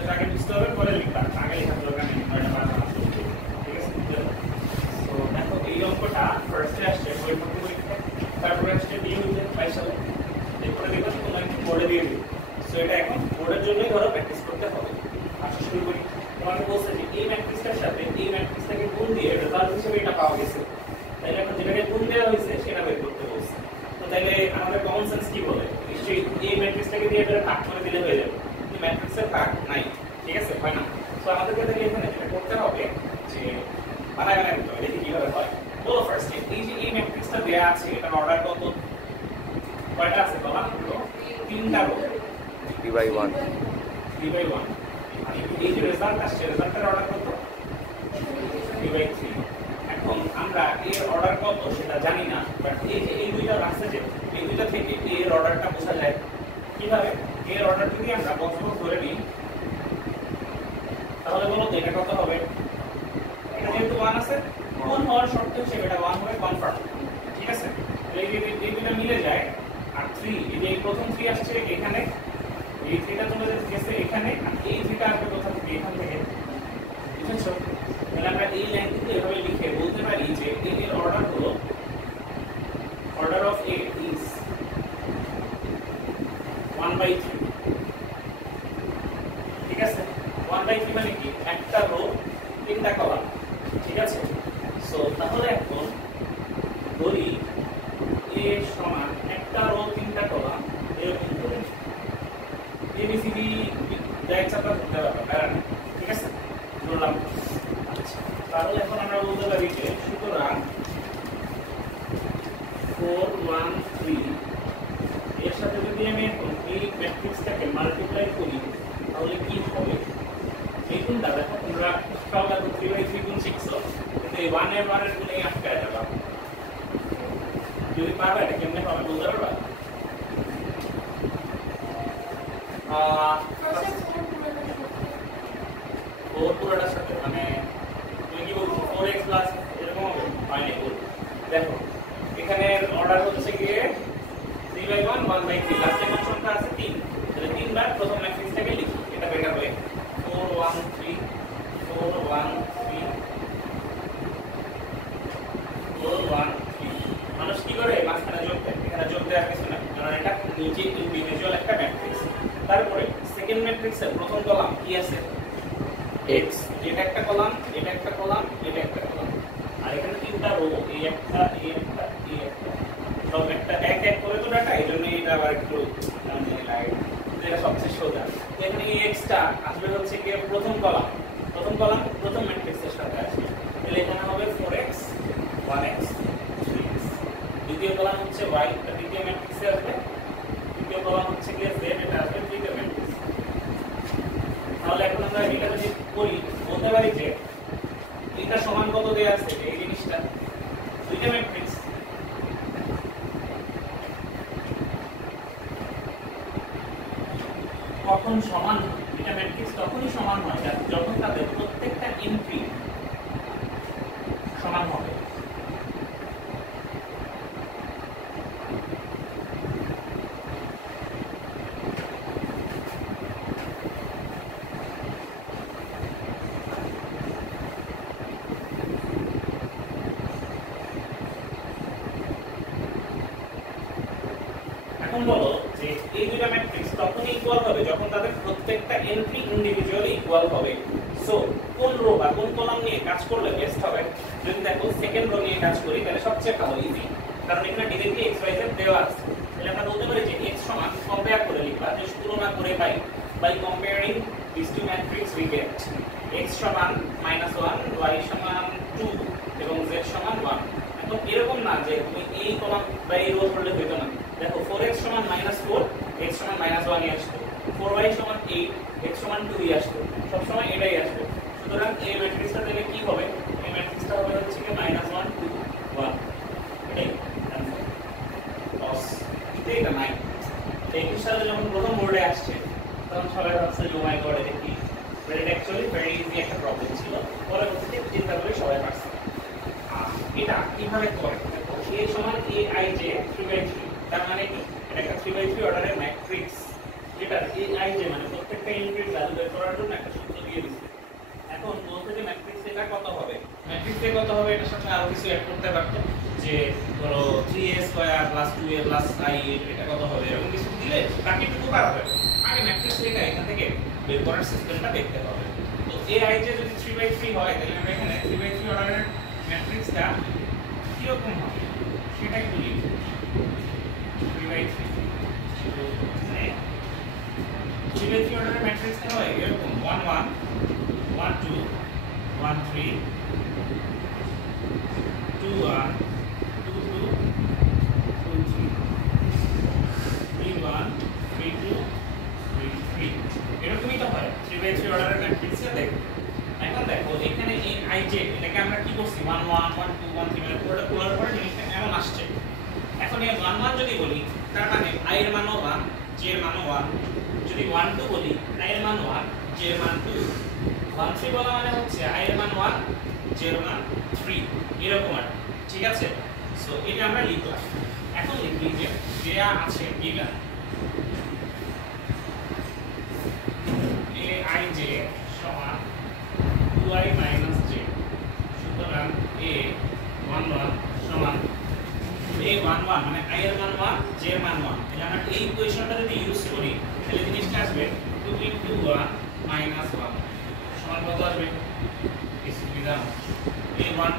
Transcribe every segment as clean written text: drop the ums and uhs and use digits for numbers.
এটা আগে বুঝতে হবে, পরে লিখবা, আগে লেখার দরকার নেই, এটা বারবার আসবে, ঠিক আছে? সো দেখো এই অঙ্কটা ফার্স্টে আসছে বইপত্র পরীক্ষায়, তারপরে আসছে দিয়ে হইছে 22 সালে, এরপরে দেখো তোমরা একটু বোর্ডে দিয়ে দিবে। সো এটা এখন বোর্ডের জন্যই ধরো প্র্যাকটিস করতে হবে। আচ্ছা শুরু করি। তোমাকে বলছে যে এই ম্যাট্রিক্সটার সাথে এই ম্যাট্রিক্সটাকে গুণ দিয়ে রেজাল্ট হিসেবে এটা পাওয়া গেছে, তাহলে এখন যেটাকে গুণ দেওয়া হয়েছে সেটা বের করতে বলছে। তো তাহলে আমাদের কমন সেন্স কি বলে, নিশ্চয়ই এই ম্যাট্রিক্সটাকে দিয়ে এটা ভাগ করে দিলে হয়ে যাবে, কিন্তু ম্যাট্রিক্সের ভাগ নাই, ঠিক আছে, হয় না। তো আমাদেরকে তাহলে এখানে যেটা করতে হবে যে বানায় বানায় দিতে হবে, দেখি কিভাবে হয়। বলো ফার্স্ট এই যে এই ম্যাট্রিক্সটা দেয়া আছে এটার অর্ডার কত, কয়টা আছে বলা, তিনটা রো, 3/1 3/1। আর এই যে রেজাল্ট আসছে রেজাল্টের অর্ডার কত, 3/3। এখন আমরা এর অর্ডার কত সেটা জানি না, বাট এই যে এই দুইটা রাস্তা যে এই দুইটা থেকে এর অর্ডারটা বোঝা যায় কিভাবে। এর অর্ডার যদি আমরা বক্স ধরে নিই তাহলে বলো তো এটা কত হবে। এটা যেহেতু 1 আছে, 1 হওয়ার শর্ত হিসেবে এটা 1 হবে, কনফার্ম, ঠিক আছে। এই যে এই দুইটা মিলে যায়, আর 3 এই যে এই প্রথম 3 আসছে এখানে, এই 3টা চলে গেছে এখানে, আর এই 3টা আসবে কোথা থেকে, এখান থেকে, বুঝছো। তাহলে আমরা এই লাইনটিকে এভাবে লিখে বলতে পারি যে এর অর্ডার হলো অর্ডার অফ এ ইজ 1/3, ঠিক আছে। 1/3 মানে কি, একটা রো তিনটা কলাম, ঠিক আছে। সো তাহলে এখন ধরি এ সমান একটা রো তিনটা কলাম এরকম করে এবিসিডি ডায়াগ্রামটা ধরতে পারবে, ঠিক আছে, ধরলাম। তাহলে এখন আমরা বলতে পারি যে সুতরাং 4 1 3 এর সাথে যদি আমি এখন এই ম্যাট্রিক্সটাকে মাল্টিপ্লাই করি তাহলে কি হবে। এই কোনটা দেখো তোমরা সবাই 3/3 গুণ শিখছো, কিন্তু এই 1 এর গুণে আটকায় যাবে। যদি পারবে এটা কেমনে পাবে বলতে পারবা। ফোর পুরোটার সাথে মানে তুমি কি বলছো 4x প্লাস এরকম হবে, হয় না। দেখো এখানে অর্ডার হচ্ছে গিয়ে 3/1 1/3, লাস্টে কোন সংখ্যা আছে 3, তাহলে 3 বার প্রথম ম্যাট্রিক্সটাকে লিখি, এটা বেটার হবে। 4 1 3 4 1 3 4 1 3। মানুষ কি করে মাঝখানে যোগ দেয়, এখানে যোগ দেওয়ার কিছু না, কারণ এটা নিজে ইন্ডিভিজুয়াল একটা ম্যাট্রিক্স। তারপরে সেকেন্ড ম্যাট্রিক্সের প্রথম কলাম কি আছে, x, এটা একটা কলাম, এটা একটা কলাম, এটা একটা কলাম, আর এখানে তিনটা রো, এই একটা এই একটা এই একটা, সব একটা এক এক করে তো ডাটা, এইজন্য এটা আবার একটু লাইট, এটা সবচেয়ে সোজা। এখানে এই x টা আসবে হচ্ছে কি প্রথম কলাম, প্রথম ম্যাট্রিক্সের সাথে আসবে, তাহলে এখানে হবে 4x 1x 3x। দ্বিতীয় কলাম হচ্ছে y, এটা দ্বিতীয় ম্যাট্রিক্সে আসবে, তৃতীয় কলাম হচ্ছে কি z, এটা আসবে তৃতীয় ম্যাট্রিক্স। তাহলে এখন আমরা এটা যদি করি বলতে পারি যে এটা সমান কত দেয়া আছে, এই জিনিসটা দুইটা ম্যাট্রিক্স, কখন সমান, দুইটা ম্যাট্রিক্স তখনই সমান হয় যখন তাদের প্রত্যেকটা এন্ট্রি সমান হবে। এখন বলো যে এই দুইটা ম্যাট্রিক্স তখনই ইকুয়াল হবে যখন তাদের প্রত্যেকটা এন্ট্রি ইন্ডিভিজুয়ালি ইকুয়াল হবে। সো কোন রো বা কোন কলাম নিয়ে কাজ করলে বেস্ট হবে, যদি দেখো সেকেন্ড রো নিয়ে কাজ করি তাহলে সবচেয়ে ভালো, ইজি, কারণ এখানে ডিরেক্টলি x y z দেওয়া আছে। তাহলে আমরা বলতে পারি যে x সমান কম্পেয়ার করে লিখবা, যে তুলনা করে পাই, by comparing this to matrix we get x সমান -1 y সমান 2 এবং z সমান 1। এখন এরকম না যে তুমি এই কলাম বা এই রো ধরলে হইতো না, দেখো 4x সমান -4 x সমান -1 ই আসবে, 4y সমান 8 x সমান 2 ই আসবে, সব সময় এটাই আসবে। সুতরাং এই ম্যাট্রিক্সটা তাহলে কি হবে, এই ম্যাট্রিক্সটা হবে হচ্ছে কি -1 2 1, এটাই आंसर লস। এটা নাই। এই সালে যখন প্রথম বোর্ডে আসছে তখন সবাই ভাবছে যে ও মাই গড এটা কি, বাট এটা অ্যাকচুয়ালি ভেরি ইজি একটা প্রবলেম ছিল, পরবর্তীতে চিন্তা করে সবাই পারছে। এটা কিভাবে করে, দেখো a সমান aij 3/3, তার মানে কি এটা একটা 3/3 অর্ডারের ম্যাট্রিক্স, যেটা aij মানে প্রত্যেকটা ইউনিট ভ্যালু বের করার জন্য কত হবে, এটার সাথে আরো কিছু অ্যাড করতে পারতো, যে ধরো 3a square plus 2a plus i এটা কত হবে, এরকম কিছু দিলে বাকিটুকু পারা যাবে। আগে ম্যাট্রিক্স লেখা এখান থেকে বের করার সিস্টেমটা দেখতে হবে। তো ai যে যদি 3/3 হয় তাহলে আমরা এখানে 3/3 অর্ডারের ম্যাট্রিক্সটা কি রকম হবে সেটা একটু লিখব। 3/3 তো মানে 3/3 অর্ডারের ম্যাট্রিক্সটা হয় এরকম 1 1 1 2 1 3 2 1 2 2 2 3 3 1 3 2 3 3 এরকমই তো হয় 3/3 অর্ডারের ম্যাট্রিক্সটা দেখো। এখন দেখো এখানে এই ij এটাকে আমরা কি করছি 1 1 1 2 1 3 মানে পুরোটা তোলার পরে জিনিসটা এমন আসছে। এখন এই 1 1 যদি বলি তার মানে i এর মানও 1 j এর মানও 1, যদি 1 2 বলি i এর মান 1 j এর মান 2, 1 3 বলা মানে হচ্ছে i এর মান 1 j এর মান 3 এরকম আর, ঠিক আছে। সো এটা আমরা লিখলাম। এখন লিখি যে দেয়া আছে গিভেন aij সমান 2i - j, সুতরাং a11 সমান a11 মানে i এর মান 1 j এর মান 1। তাহলে আমরা এই ইকুয়েশনটা যদি ইউজ করি তাহলে জিনিসটা আসবে 2 * 1 - 1 সমান কত আসবে, এই সুবিধা a12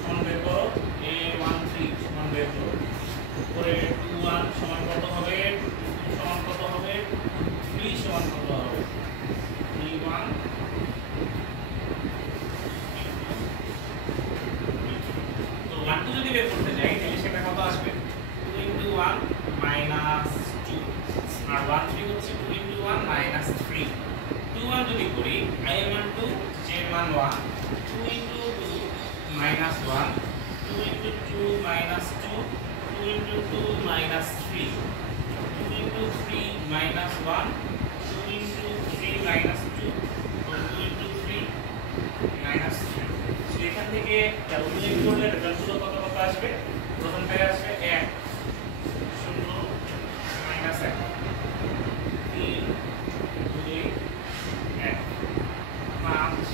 সমান বের করো, a13 সমান বের করো, পরে 21 সমান কত হবে, 2 সমান কত হবে, 3 সমান কত হবে, 3 1 তো 1 2 যদি বের করতে যাই তাহলে সেটা কত আসবে, 2 * 1 - 2, আর 1 3 হচ্ছে 2 * 1 - 3। 2 1 যদি করি i এর মান 2 j এর মান 1, 2 * 2 - 1, 2 * 2 - 2, 2 * 2 - 3, 2 * 3 - 1, 2 * 3 - 2, 2 * 3 - 3। সো এখান থেকে ক্যালকুলেট করলে রেজাল্টগুলো কত কত আসবে, প্রথমটায় আসবে 1 0 - 1 3 2 1 5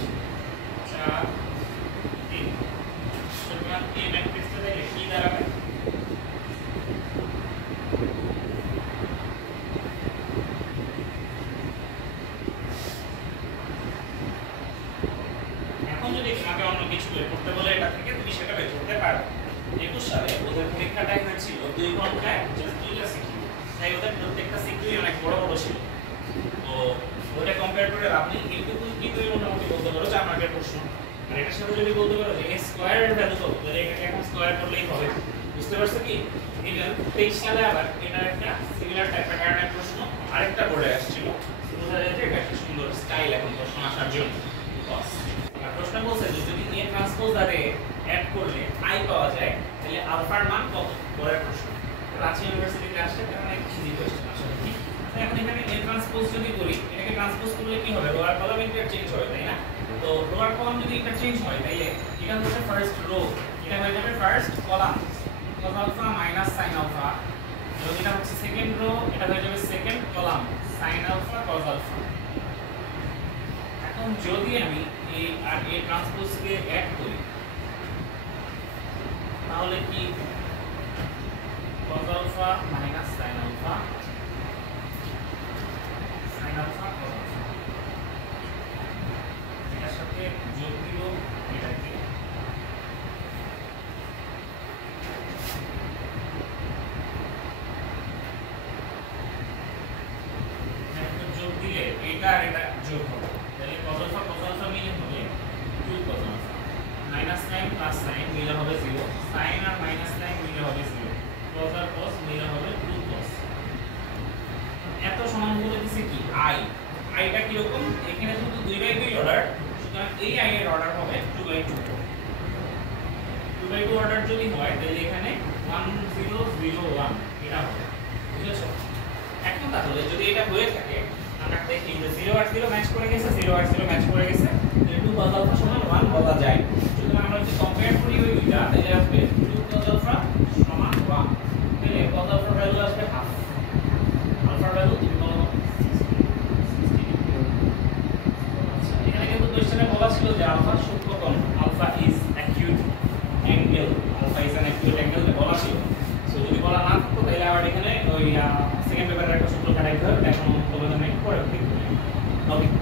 4 3। সুতরাং এই ম্যাট্রিক্সটা দেখলে কি দাঁড়াবে, এখন যদি তোমাকে অন্য কিছু বের করতে বলে এটা থেকে তুমি সেটা বের করতে পারো। 21 সালে ওদের পরীক্ষাটাই হয়েছিল 2 ঘন্টায় জাস্ট 2টা সিকিউ, তাই ওদের প্রত্যেকটা সিকিউই অনেক বড় বড় ছিল। তো ওটা কম্পেয়ার করে আপনি এইটুকু কি তুমি মোটামুটি বলতে পারো 4 মার্কের প্রশ্ন, আর এটার সাথে যদি বলতে পারো যে a স্কয়ার এর ভ্যালু কত, তাহলে এটাকে এখন স্কয়ার করলেই হবে। বুঝতে পারছো কি? ইভেন 23 সালে আবার এটা একটা সিমিলার টাইপ প্যাটার্নের প্রশ্ন আরেকটা বোর্ডে আসছিল, বোঝা যায় যে এটা একটা সুন্দর স্টাইল এখন প্রশ্ন আসার জন্য। বাস আর প্রশ্ন বলছে যে যদি a ট্রান্সপোজ আর a অ্যাড করলে i পাওয়া যায় তাহলে আলফার মান কত, পরের প্রশ্ন। রাজশাহী ইউনিভার্সিটিতে আসছে কারণ এক ইজি কোশ্চেন আসলে কি। এখন এখানে a ট্রান্সপোজ যদি করি এটাকে ট্রান্সপোজ করলে কি হবে, লোয়ার কলাম ইন্টারচেঞ্জ হবে, তাই না? তো লোয়ার কলাম যদি ইন্টারচেঞ্জ হয় তাহলে এটা হচ্ছে ফার্স্ট রো, এটা হয়ে যাবে first column cos alpha minus sin alpha, এবং এটা হচ্ছে সেকেন্ড রো, এটা হয়ে যাবে second column sin alpha cos alpha. এখন যদি আমি a আর a ট্রান্সপোজ কে অ্যাড করি তাহলে কি cos alpha minus sin alpha sin alpha cos alpha, এটার সাথে যোগ দিব এটাকে, যোগ দিলে এটা আর এটা যোগ হবে, তাহলে cos আলফা মিলে হবে 2 cos alpha, minus sine plus sine মিলে হবে 0, সাইন আর মাইনাস সাইন মিলে হবে 0, cos আর cos মিলে হবে 2 cos। এত সমান বলে দিছে কি i, iটা কি রকম, এখানে যেহেতু 2/2 অর্ডার সুতরাং এই i এর অর্ডার হবে 2/2, 2/2 অর্ডার যদি হয় তাহলে এখানে 1001 এটা হবে, বুঝেছো? এখন তাহলে যদি এটা হয়ে থাকে আমরা দেখি যে 0 আর 0 ম্যাচ করে গেছে, 0 আর 0 ম্যাচ করে গেছে, তাহলে 2 cos আলফা সমান 1 বলা যায়। সুতরাং আমরা যদি কম্পেয়ার করি ওই দুইটা তাহলে আসবে 2 cos আলফা সমান 1, তাহলে cos আলফার ভ্যালু আসবে হাফ, আলফার ভ্যালু তুমি বলো 60। এখানে কিন্তু কোশ্চেনে বলা ছিল যে আলফা সূক্ষ্মতম, আলফা ইজ অ্যাকিউট ওকে